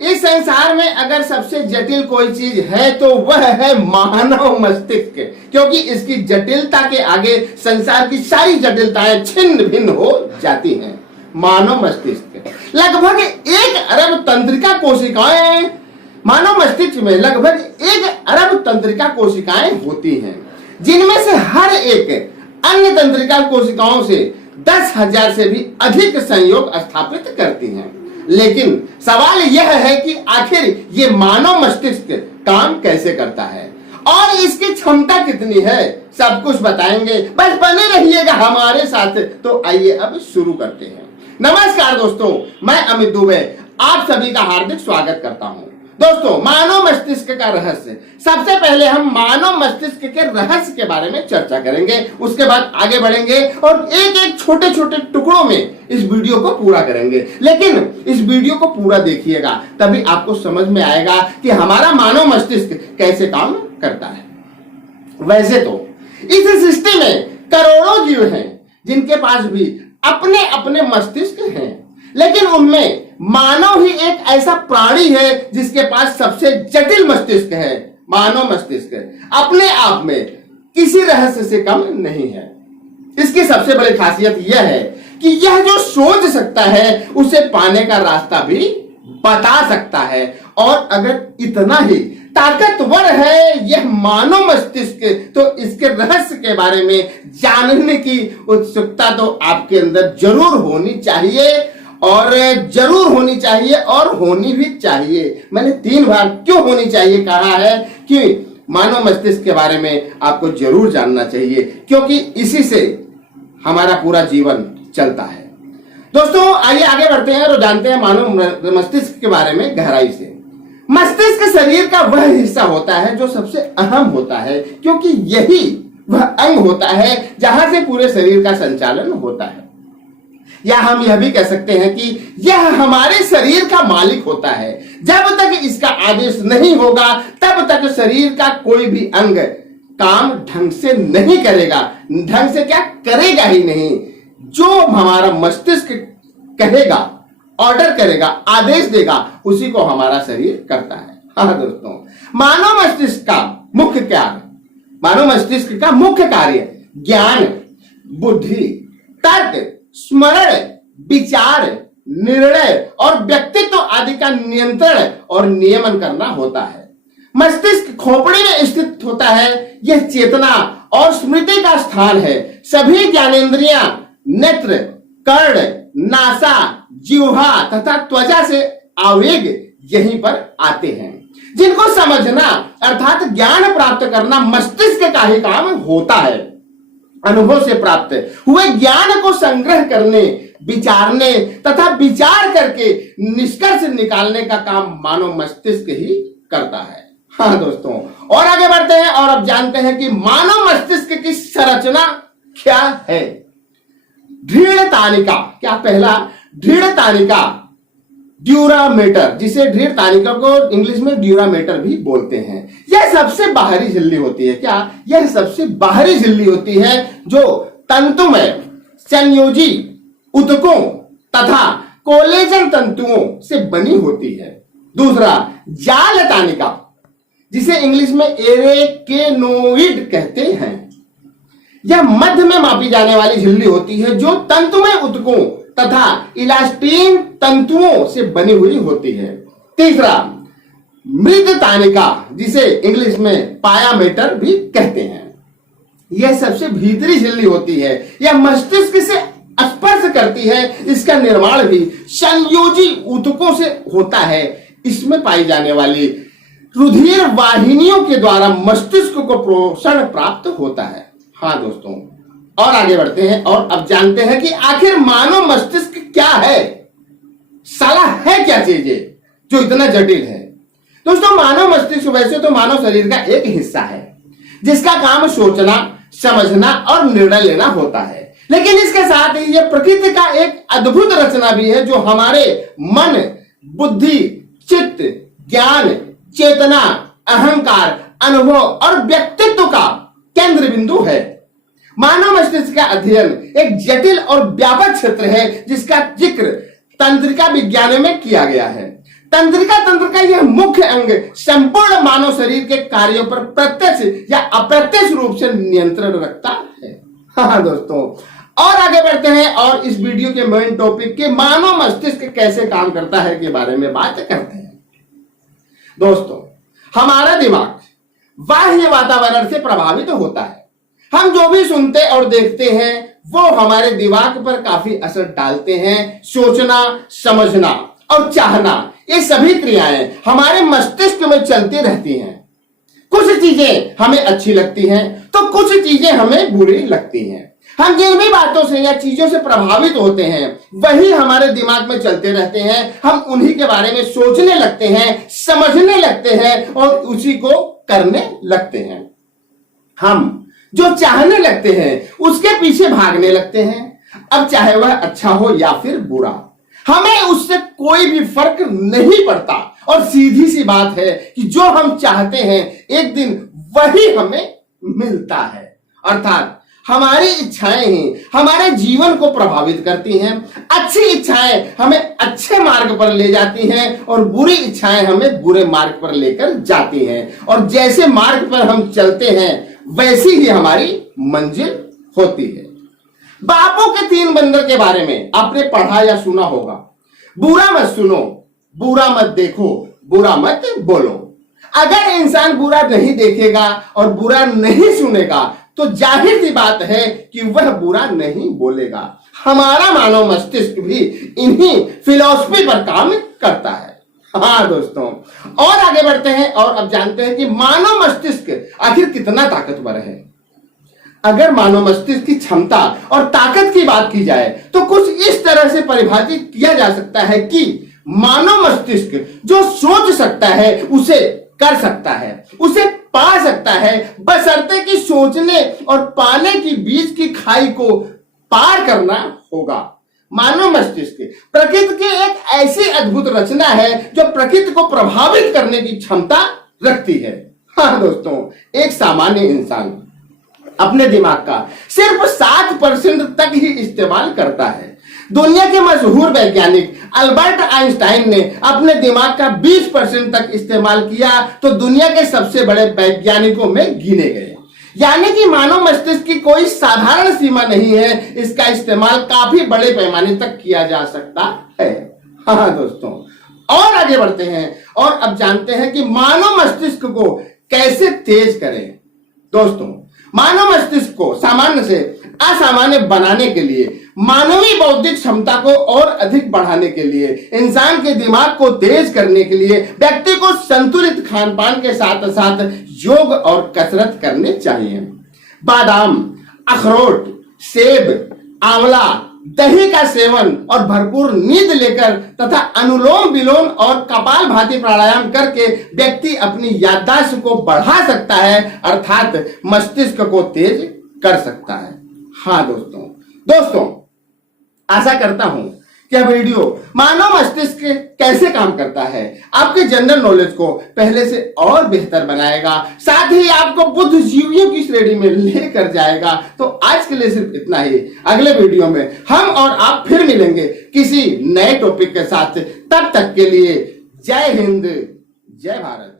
इस संसार में अगर सबसे जटिल कोई चीज है तो वह है मानव मस्तिष्क, क्योंकि इसकी जटिलता के आगे संसार की सारी जटिलताएं छिन्न भिन्न हो जाती हैं। मानव मस्तिष्क लगभग 1 अरब तंत्रिका कोशिकाएं, मानव मस्तिष्क में लगभग 1 अरब तंत्रिका कोशिकाएं होती हैं, जिनमें से हर एक अन्य तंत्रिका कोशिकाओं से 10,000 से भी अधिक संयोग स्थापित करती हैं। लेकिन सवाल यह है कि आखिर ये मानव मस्तिष्क काम कैसे करता है और इसकी क्षमता कितनी है, सब कुछ बताएंगे। बस बने रहिएगा हमारे साथ। तो आइए अब शुरू करते हैं। नमस्कार दोस्तों, मैं अमित दुबे आप सभी का हार्दिक स्वागत करता हूं। दोस्तों, मानव मस्तिष्क का रहस्य, सबसे पहले हम मानव मस्तिष्क के रहस्य के बारे में चर्चा करेंगे, उसके बाद आगे बढ़ेंगे और एक एक छोटे छोटे टुकड़ों में इस वीडियो को पूरा करेंगे। लेकिन इस वीडियो को पूरा देखिएगा, तभी आपको समझ में आएगा कि हमारा मानव मस्तिष्क कैसे काम करता है। वैसे तो इस सृष्टि में करोड़ों जीव हैं जिनके पास भी अपने अपने मस्तिष्क हैं, लेकिन उनमें मानव ही एक ऐसा प्राणी है जिसके पास सबसे जटिल मस्तिष्क है। मानव मस्तिष्क अपने आप में किसी रहस्य से कम नहीं है। इसकी सबसे बड़ी खासियत यह है कि यह जो सोच सकता है उसे पाने का रास्ता भी बता सकता है। और अगर इतना ही ताकतवर है यह मानव मस्तिष्क, तो इसके रहस्य के बारे में जानने की उत्सुकता तो आपके अंदर जरूर होनी चाहिए और जरूर होनी चाहिए और होनी भी चाहिए। मैंने 3 बार क्यों होनी चाहिए कहा है कि मानव मस्तिष्क के बारे में आपको जरूर जानना चाहिए, क्योंकि इसी से हमारा पूरा जीवन चलता है। दोस्तों, आइए आगे बढ़ते हैं और जानते हैं मानव मस्तिष्क के बारे में गहराई से। मस्तिष्क शरीर का वह हिस्सा होता है जो सबसे अहम होता है, क्योंकि यही वह अंग होता है जहां से पूरे शरीर का संचालन होता है। या हम यह भी कह सकते हैं कि यह हमारे शरीर का मालिक होता है। जब तक इसका आदेश नहीं होगा तब तक शरीर का कोई भी अंग काम ढंग से नहीं करेगा। ढंग से क्या करेगा ही नहीं, जो हमारा मस्तिष्क कहेगा, ऑर्डर करेगा, आदेश देगा, उसी को हमारा शरीर करता है। हाँ दोस्तों, मानव मस्तिष्क का मुख्य कार्य, मानव मस्तिष्क का मुख्य कार्य ज्ञान, बुद्धि, तर्क, स्मरण, विचार, निर्णय और व्यक्तित्व आदि का नियंत्रण और नियमन करना होता है। मस्तिष्क खोपड़ी में स्थित होता है। यह चेतना और स्मृति का स्थान है। सभी ज्ञानेंद्रियां नेत्र, कर्ण, नासा, जिह्वा तथा त्वचा से आवेग यहीं पर आते हैं, जिनको समझना अर्थात ज्ञान प्राप्त करना मस्तिष्क का ही काम होता है। अनुभव से प्राप्त हुए ज्ञान को संग्रह करने, विचारने तथा विचार करके निष्कर्ष निकालने का काम मानव मस्तिष्क ही करता है। हाँ दोस्तों, और आगे बढ़ते हैं और अब जानते हैं कि मानव मस्तिष्क की संरचना क्या है। दृढ़ तानिका, क्या पहला दृढ़ तानिका, ड्यूरामेटर, जिसे दृढ़ तानिका को इंग्लिश में ड्यूरामेटर भी बोलते हैं। यह सबसे बाहरी झिल्ली होती है। क्या यह सबसे बाहरी झिल्ली होती है जो तंतुमय संयोजी ऊतकों तथा कोलेजन तंतुओं से बनी होती है। दूसरा जाल तानिका, जिसे इंग्लिश में एरेकेनोइड कहते हैं। यह मध्य में मापी जाने वाली झिल्ली होती है जो तंतुमय ऊतकों तथा इलास्टीन तंतुओं से बनी हुई होती है। तीसरा मृद तानिका, जिसे इंग्लिश में पायामेटर भी कहते हैं। यह सबसे भीतरी झिल्ली होती है। यह मस्तिष्क से स्पर्श करती है। इसका निर्माण भी संयोजी ऊतकों से होता है। इसमें पाई जाने वाली रुधिर वाहिनियों के द्वारा मस्तिष्क को पोषण प्राप्त होता है। हाँ दोस्तों, और आगे बढ़ते हैं और अब जानते हैं कि आखिर मानव मस्तिष्क क्या है, साला है क्या चीजें जो इतना जटिल है। दोस्तों, मानव मस्तिष्क वैसे तो मानव शरीर का एक हिस्सा है जिसका काम सोचना, समझना और निर्णय लेना होता है, लेकिन इसके साथ ही यह प्रकृति का एक अद्भुत रचना भी है जो हमारे मन, बुद्धि, चित्त, ज्ञान, चेतना, अहंकार, अनुभव और व्यक्तित्व का केंद्र बिंदु है। मानव मस्तिष्क का अध्ययन एक जटिल और व्यापक क्षेत्र है जिसका जिक्र तंत्रिका विज्ञान में किया गया है। तंत्रिका तंत्र का यह मुख्य अंग संपूर्ण मानव शरीर के कार्यों पर प्रत्यक्ष या अप्रत्यक्ष रूप से नियंत्रण रखता है। हाँ दोस्तों, और आगे बढ़ते हैं और इस वीडियो के मेन टॉपिक के मानव मस्तिष्क कैसे काम करता है के बारे में बात करते हैं। दोस्तों, हमारा दिमाग बाह्य वातावरण से प्रभावित होता है। हम जो भी सुनते और देखते हैं वो हमारे दिमाग पर काफी असर डालते हैं। सोचना, समझना और चाहना, ये सभी क्रियाएं हमारे मस्तिष्क में चलती रहती हैं। कुछ चीजें हमें अच्छी लगती हैं तो कुछ चीजें हमें बुरी लगती हैं। हम जिन भी बातों से या चीजों से प्रभावित होते हैं वही हमारे दिमाग में चलते रहते हैं। हम उन्हीं के बारे में सोचने लगते हैं, समझने लगते हैं और उसी को करने लगते हैं। हम जो चाहने लगते हैं उसके पीछे भागने लगते हैं, अब चाहे वह अच्छा हो या फिर बुरा, हमें उससे कोई भी फर्क नहीं पड़ता। और सीधी सी बात है कि जो हम चाहते हैं एक दिन वही हमें मिलता है। अर्थात हमारी इच्छाएं ही हमारे जीवन को प्रभावित करती हैं। अच्छी इच्छाएं हमें अच्छे मार्ग पर ले जाती हैं और बुरी इच्छाएं हमें बुरे मार्ग पर लेकर जाती हैं। और जैसे मार्ग पर हम चलते हैं वैसी ही हमारी मंजिल होती है। बापू के 3 बंदर के बारे में आपने पढ़ा या सुना होगा। बुरा मत सुनो, बुरा मत देखो, बुरा मत बोलो। अगर इंसान बुरा नहीं देखेगा और बुरा नहीं सुनेगा तो जाहिर सी बात है कि वह बुरा नहीं बोलेगा। हमारा मानव मस्तिष्क भी इन्हीं फिलॉसफी पर काम करता है। हाँ दोस्तों, और आगे बढ़ते हैं और अब जानते हैं कि मानव मस्तिष्क आखिर कितना ताकतवर है। अगर मानव मस्तिष्क की क्षमता और ताकत की बात की जाए तो कुछ इस तरह से परिभाषित किया जा सकता है कि मानव मस्तिष्क जो सोच सकता है उसे कर सकता है, उसे पा सकता है, बशर्ते कि सोचने और पाने के बीच की खाई को पार करना होगा। मानव मस्तिष्क प्रकृति की एक ऐसी अद्भुत रचना है जो प्रकृति को प्रभावित करने की क्षमता रखती है। हाँ दोस्तों, एक सामान्य इंसान अपने दिमाग का सिर्फ 7% तक ही इस्तेमाल करता है। दुनिया के मशहूर वैज्ञानिक अल्बर्ट आइंस्टाइन ने अपने दिमाग का 20% तक इस्तेमाल किया तो दुनिया के सबसे बड़े वैज्ञानिकों में गिने गए। यानी कि मानव मस्तिष्क की कोई साधारण सीमा नहीं है, इसका इस्तेमाल काफी बड़े पैमाने तक किया जा सकता है। हाँ दोस्तों, और आगे बढ़ते हैं और अब जानते हैं कि मानव मस्तिष्क को कैसे तेज करें। दोस्तों, मानव मस्तिष्क को सामान्य से असामान्य बनाने के लिए, मानवीय बौद्धिक क्षमता को और अधिक बढ़ाने के लिए, इंसान के दिमाग को तेज करने के लिए व्यक्ति को संतुलित खान पान के साथ साथ योग और कसरत करने चाहिए। बादाम, अखरोट, सेब, आंवला, दही का सेवन और भरपूर नींद लेकर तथा अनुलोम विलोम और कपालभाति प्राणायाम करके व्यक्ति अपनी याददाश्त को बढ़ा सकता है, अर्थात मस्तिष्क को तेज कर सकता है। हाँ दोस्तों, आशा करता हूं कि यह वीडियो मानव मस्तिष्क कैसे काम करता है आपके जनरल नॉलेज को पहले से और बेहतर बनाएगा, साथ ही आपको बुद्धिजीवियों की श्रेणी में लेकर जाएगा। तो आज के लिए सिर्फ इतना ही। अगले वीडियो में हम और आप फिर मिलेंगे किसी नए टॉपिक के साथ। तब तक के लिए जय हिंद, जय भारत।